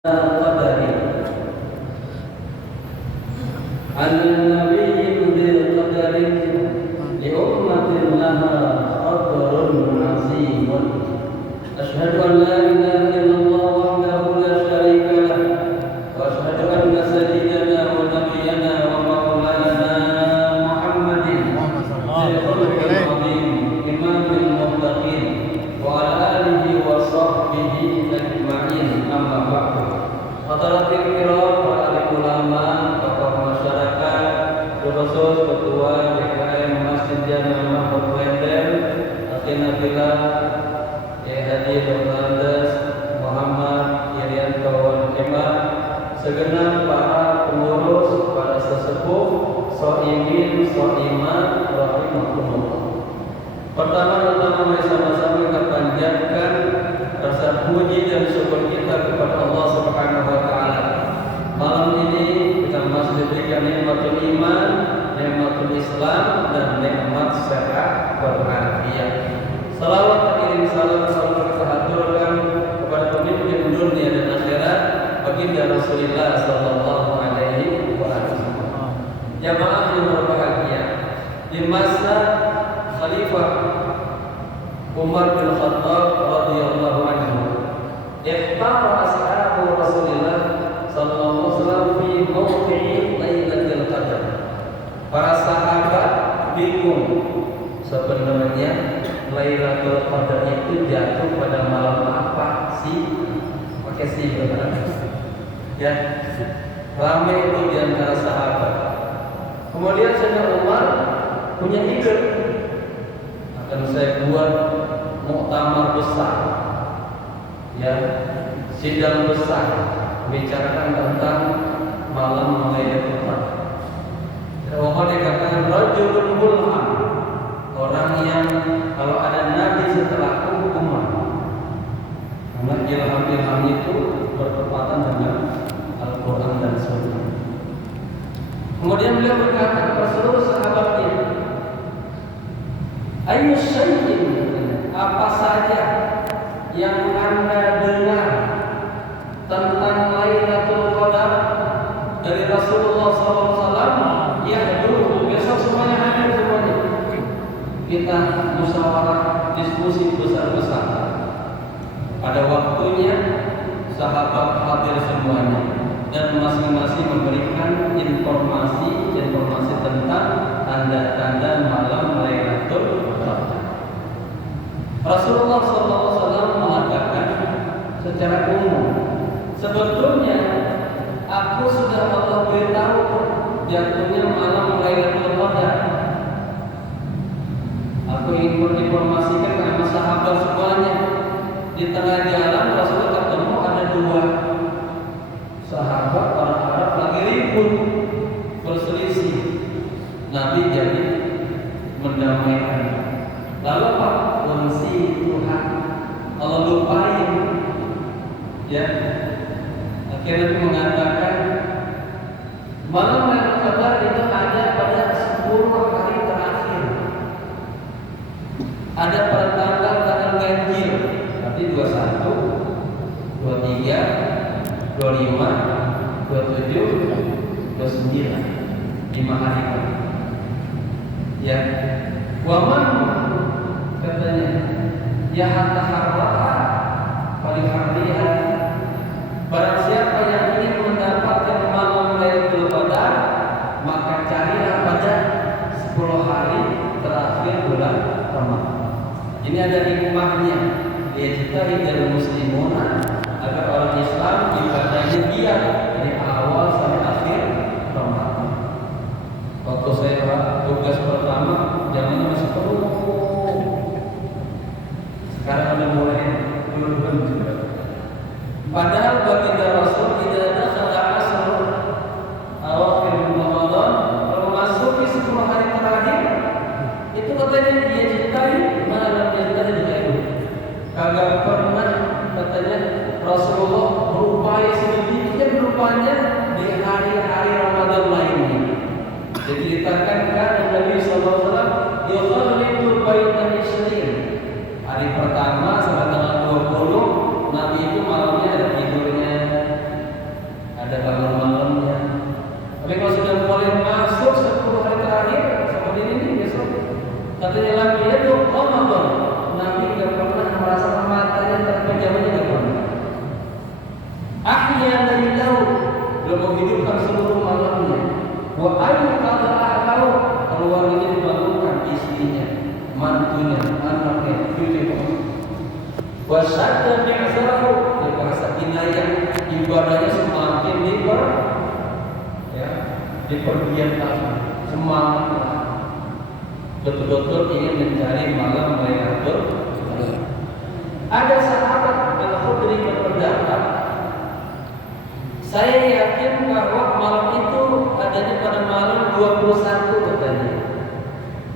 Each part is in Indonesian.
qadari an-nabiyyin bil qadari li ummatin laha qadrun 'azimun asyhadu an la ilaha illallah wahdahu la syarika lah wa asyhadu anna sayyidana wa nabiyyana wa maulana Muhammadin sallallahu alaihi imamil muttaqin wa ala alihi wa sahbihi ajma'in amma ba'du. Hadirin kiram, para ulama, tokoh masyarakat, terkhusus ketua DKM Masjid Jami' Mahmud Wendel, Akhina Bila, Haji Dr. Andes Muhammad Irianto Emma, segenap para pengurus, para sesepuh, so'imin, so'imat, rahimahumullah. Pertama-tama mari sama-sama kita panjatkan rasa puji dan syukur kita kepada Allah Subhanahu wa taala. Malam ini kita masih diberikan nikmatul iman, nikmatul Islam dan nikmat sehat walafiat. Salawat mengirim salam selalu kita haturkan kepada pemimpin dunia dan akhirat baginda Rasulullah sallallahu alaihi wasallam. Jamaah yang berbahagia, di masa Khalifah Umar bin Khattab radhiyallahu anhu, ikhtar ashabu Rasulullah sallallahu alaihi wasallam fi mawqi'i Lailatul Qadar. Para sahabat bingung sebenarnya Lailatul Qadar itu jatuh pada malam apa sih? Pakai sih benar. Ya, ramai itu di antara sahabat. Kemudian Sayyidina Umar punya ide, akan saya buat muktamar besar, ya, sidang besar, membicarakan tentang malam Lailatul Qadar. Umar dikatakan rajulun mulham, orang yang kalau ada nabi setelahku Umar. Karena ilham-ilham itu bertepatan dengan Al-Quran dan Sunnah. Kemudian beliau berkata kepada seluruh sahabatnya, ayu syai'in, apa saja yang Anda dengar tentang Lailatul Qadar dari Rasulullah SAW, ya dulu besok semuanya hadir semuanya. Kita musyawarah diskusi besar-besar. Pada waktunya sahabat hadir semuanya dan masing-masing memberikan informasi tentang tanda-tanda malam Lailatul Qadar. Rasulullah SAW mengatakan secara umum, sebetulnya aku sudah Allah beritahu jatuhnya malam Lailatul Qadar. Aku ingin berinformasikan kepada sahabat semuanya. Di tengah jalan Rasulullah ketemu ada dua sahabat orang Arab lagi ribut, berselisih. Nabi jadi mendamaikan. Lalu Pak, kunci Tuhan Allah lupain, ya. Akhirnya Nabi mengatakan malam Lailatul Qadar itu ada pada 10 hari terakhir. Ada pada tanggal ganjil, berarti 21, 23, 25, 27, 29, 5 hari. Ya, waman katanya, ya hatta harwata palihariha. Barang siapa yang ingin mendapatkan malam Lailatul Qadar, maka carilah pada 10 hari terakhir bulan Ramadan. Ini ada hikmahnya. Yajtahid dari muslimuna agar orang Islam ibadahnya giat dari awal sampai akhir Ramadan. Waktu saya tugas pertama, zamannya masih penuh. Sekarang udah mulai turun juga. Padahal baginda Rasul tidak ada kata asal awakhir Ramadan, kalau masuk di 10 hari terakhir, itu katanya dia cintai, malah dia cintai juga itu. Kagak pernah katanya Rasulullah berupaya sedemikian rupanya di hari-hari Ramadan lainnya. Jadi dikatakan Nabi sallallahu alaihi wasallam yukhallitu bainan isrin. Hari pertama sampai tanggal 20 Nabi itu malamnya ada tidurnya, Katanya lagi itu Ramadan. Nabi nggak pernah merasa matanya terpejamnya nggak pernah. Ahya lailahu, belum menghidupkan seluruh malamnya. Wa ayyuqadha ahlahu, keluarganya dibangunkan, istrinya, mantunya, anaknya, cucunya. Wa syadda mi'zarahu, dia merasa inayah, ibadahnya semakin dipergiatkan, semangat, betul-betul ingin mencari malam Lailatul Qadar. Ada sahabat Al-Khudri berpendapat, saya yakin bahwa malam itu adanya pada malam 21 katanya.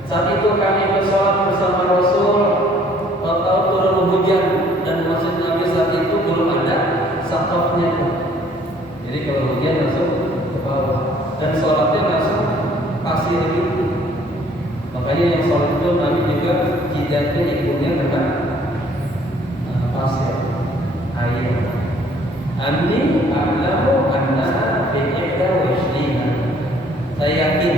Saat itu kami bersolat bersama Rasul, tahu turun hujan dan masjid Nabi saat itu belum ada sakofnya. Jadi kalau hujan langsung ke bawah dan sholatnya langsung pasir itu. Makanya yang sholat itu Nabi juga jidatnya ibunya dengan pasir air. Anni a'lamu annaha fi ihda wa ishrina. Saya yakin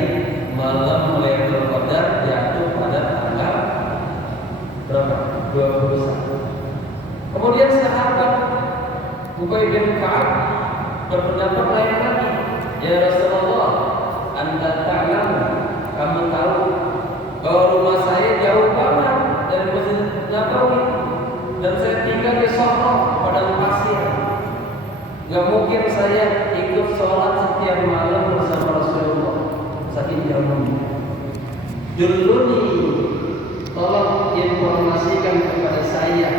malam Lailatul Qadar jatuh pada tanggal berapa? 21. Kemudian sahabat Ubay bin Ka'ab berpendapat lain lagi. Ya Rasulullah, anta ta'lamu, kamu tahu bahwa rumah saya jauh banget dari Masjid Nabawi dan saya tinggal di Soho padang pasir. Gak mungkin saya ikut sholat setiap malam bersama Rasulullah, saking jauhnya. Duluni, tolong informasikan kepada saya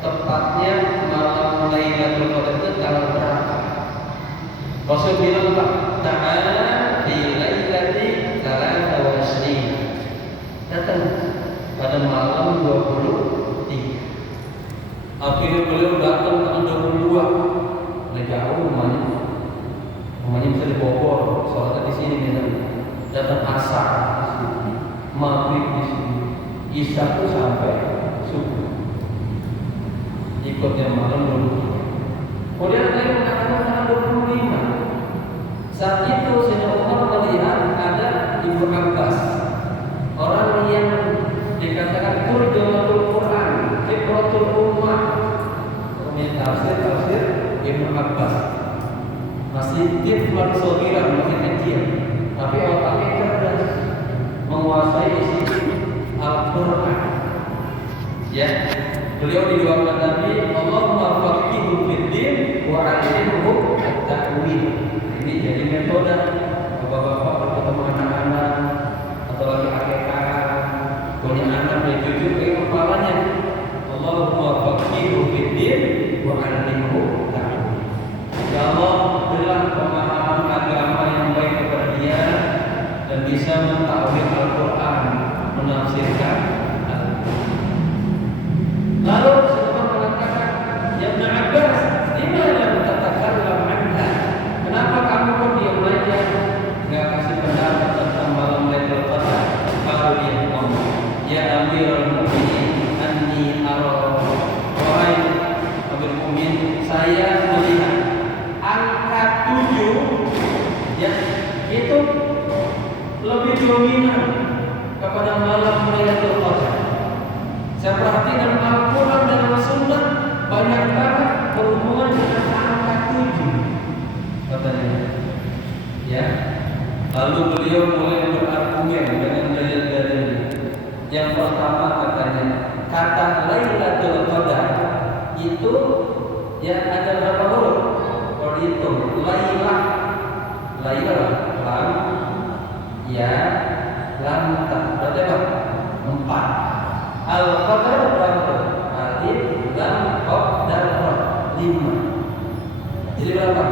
tepatnya malam Lailatul Qadar itu tanggal berapa? Rasul bilang, Pak, ta'ala di lailati 23. Datang pada malam 23. Akhirnya beliau datang tanggal 22. Jauh rumahnya bisa di Bogor, sholatnya di sini misalnya. Datang asar di sini, maghrib di sini, isya itu sampai subuh. Ikutnya malam 23. Kemudian ada yang mengatakan tanggal 25. Saat itu Sayyidina Umar melihat ada Ibu Abbas, orang yang dikatakan turjumatul Quran, ibratul ummah. Kemudian tafsir Ibnu Abbas masih tiflan sogira, masih kecil, tapi otaknya cerdas, menguasai isi Al-Quran. Ya, beliau didoakan Nabi, Allahumma faqihu fid-din wa 'allimhu at-ta'wil. Ini jadi metode bapak-bapak bertemu anak-anak atau lagi akekah, punya anak dan cucu ke kepalanya. Allahumma faqihu fid-din wa 'allimhu. Ya Allah, berilah pemahaman agama yang baik kepada dia dan bisa mentakwil Al-Quran, menafsirkan Al-Quran. Lalu seorang mengatakan, Ya Ibn Abbas, dimana tatakallam anha? Kenapa kamu kok diam aja, nggak kasih pendapat tentang malam Lailatul Qadar? Lalu dia ngomong, Ya Amirul Mukminin, anni ara, wahai Amirul Mukminin, saya melihat angka 7 ya itu lebih dominan kepada malam Lailatul Qadar. Saya perhatikan Al-Quran dan Al-Sunnah banyak banget berhubungan dengan angka 7 katanya. Ya. Lalu beliau mulai berargumen dengan dalil-dalilnya. Yang pertama katanya, kata Lailatul Qadar itu ya ada berapa huruf? Dihitung Lailah, lam, ya, lam, tak, berarti apa? 4. Al-Qadar berapa? Alif, lam, qaf, dan ra, 5. Jadi berapa?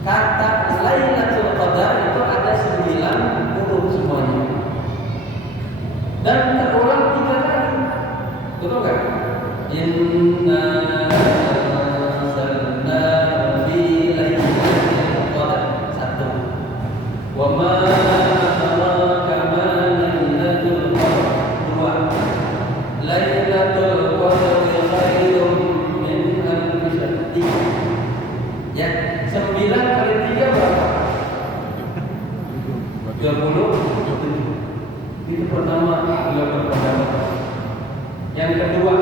Kata Lailatul Qadar itu ada 9 huruf semuanya dan terulang 3 kali. Betul kan? Inna wa ma adraka ma lailatul qadar 2. Lailatul qadri khairun min alfi syahr. Ya, 9 kali 3 berapa? 27. 27 Itu pertama beliau berpendapat. Yang kedua,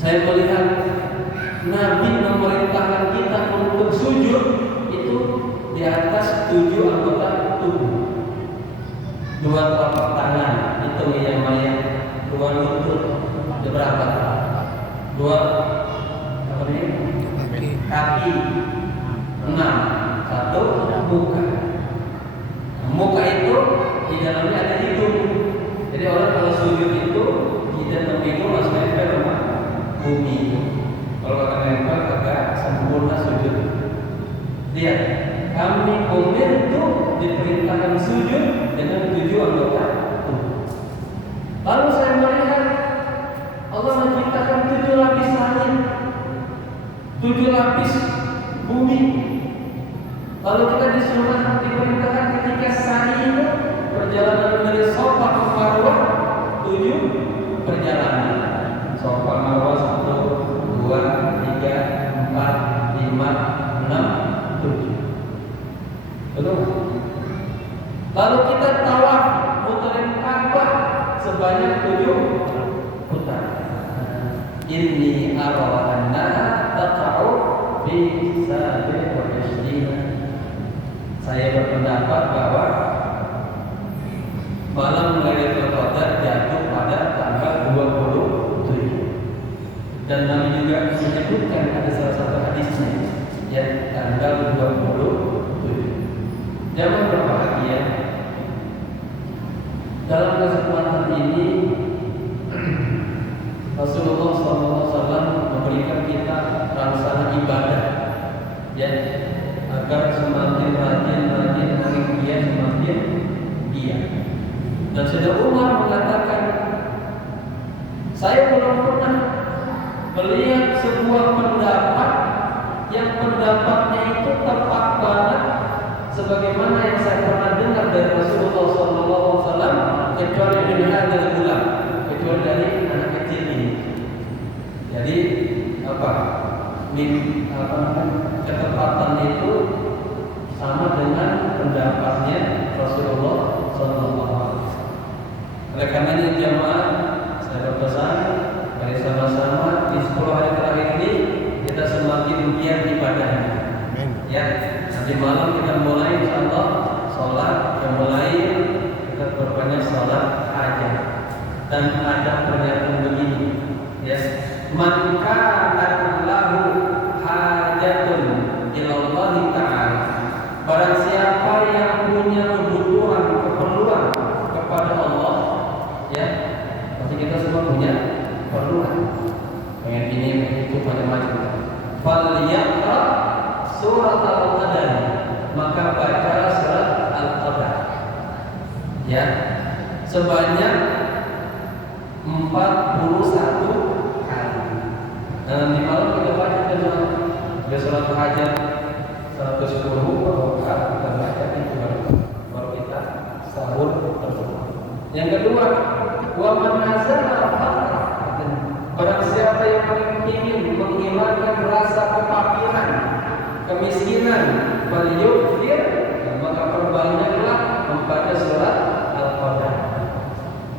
saya melihat Nabi memerintahkan kita untuk sujud itu di atas 7 anggota tubuh. 2 telapak tangan, itu yang maya, 2 lutut, ada berapa? 2 apa ini? Kaki, 6, 1 muka. Muka itu di dalamnya ada hidung. Jadi orang kalau sujud itu tidak terpinggul langsung nempel sama bumi. Kalau akan nempel agak sempurna sujud. Lihat, kami itu diperintahkan sujud dengan 7 anggota tubuh. Lalu saya melihat Allah menciptakan 7 lapis langit, 7 lapis bumi. Lalu kita disuruh diperintahkan ketika sa'i itu perjalanan dari Safa ke Marwah 7 perjalanan. Safa Marwah 1, 2, 3, 4, 5, 6, 7. Betul? Lalu kita tawaf muterin Ka'bah sebanyak 7 putaran. Inni ara annaha taqa'u fi sabi' wa 20. Saya berpendapat bahwa malam Lailatul Qadar jatuh pada tanggal 27. Dan Nabi juga menyebutkan ada salah satu hadisnya ya tanggal 27. Jamaah berbahagia. Dalam kesempatan ini Rasulullah SAW memberikan kita rangsana ibadah ya agar semakin rajin giat semakin giat. Dan sudah Umar mengatakan, saya belum pernah melihat sebuah pendapat yang pendapatnya itu tepat banget sebagaimana yang saya pernah dengar dari Rasulullah SAW, kecuali dari hadal gulam, kecuali dari anak kecil ini. Jadi ketepatan itu sama dengan pendapatnya Rasulullah SAW. Oleh karena ini jamaah, saya berpesan mari sama-sama di 10 hari terakhir ini kita semakin giat ibadahnya. Ya, nanti malam kita mulai insyaallah sholat, kita mulai kita berbanyak sholat hajat. Dan ada pernyataan begini, ya, man kana lahu hajatun ila Allah Ta'ala. Barang siapa yang punya keperluan kepada Allah, ya, pasti kita semua punya keperluan. Pengen ini, pengen itu, macam-macam. Falyaqra surat Al-Qadar, maka baca surat Al-Qadar. Ya, sebanyak 41 kali. Dan di malam kita baca surat hajat 110 kita baca itu baru kita sahur tersebut. Yang kedua, wa man nazala faqra. Barang siapa yang ingin menghilangkan rasa kefakiran, kemiskinan, falyukthir, maka perbanyaklah membaca surat Al-Qadar.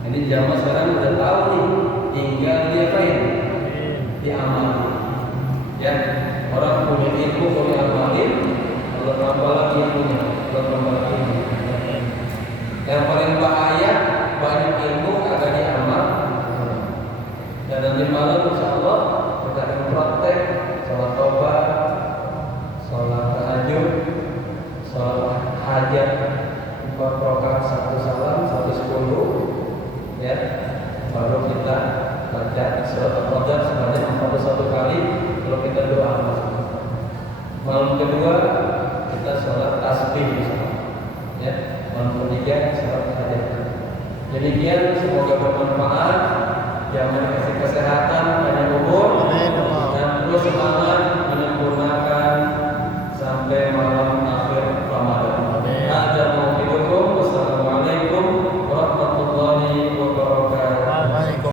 Ini jamaah sekarang sudah tahu nih, tinggal dia diamali. Ya, orang punya ilmu boleh amalin, Allah tambah lagi ilmunya, Allah tambah lagi ilmu. Yang paling bahaya banyak ilmu agak diamal. Dan nanti malam insyaallah kita akan praktek sholat tobat, sholat tahajud, sholat hajat 4 rakaat 1 salam 110, ya, baru kita baca surat Al-Qadar sebanyak 41 kali. Kalau kita doa malam kedua kita sholat tasbih, ya, malam ketiga sholat hajat. Demikian, semoga bermanfaat. Jangan kasih kesehatan.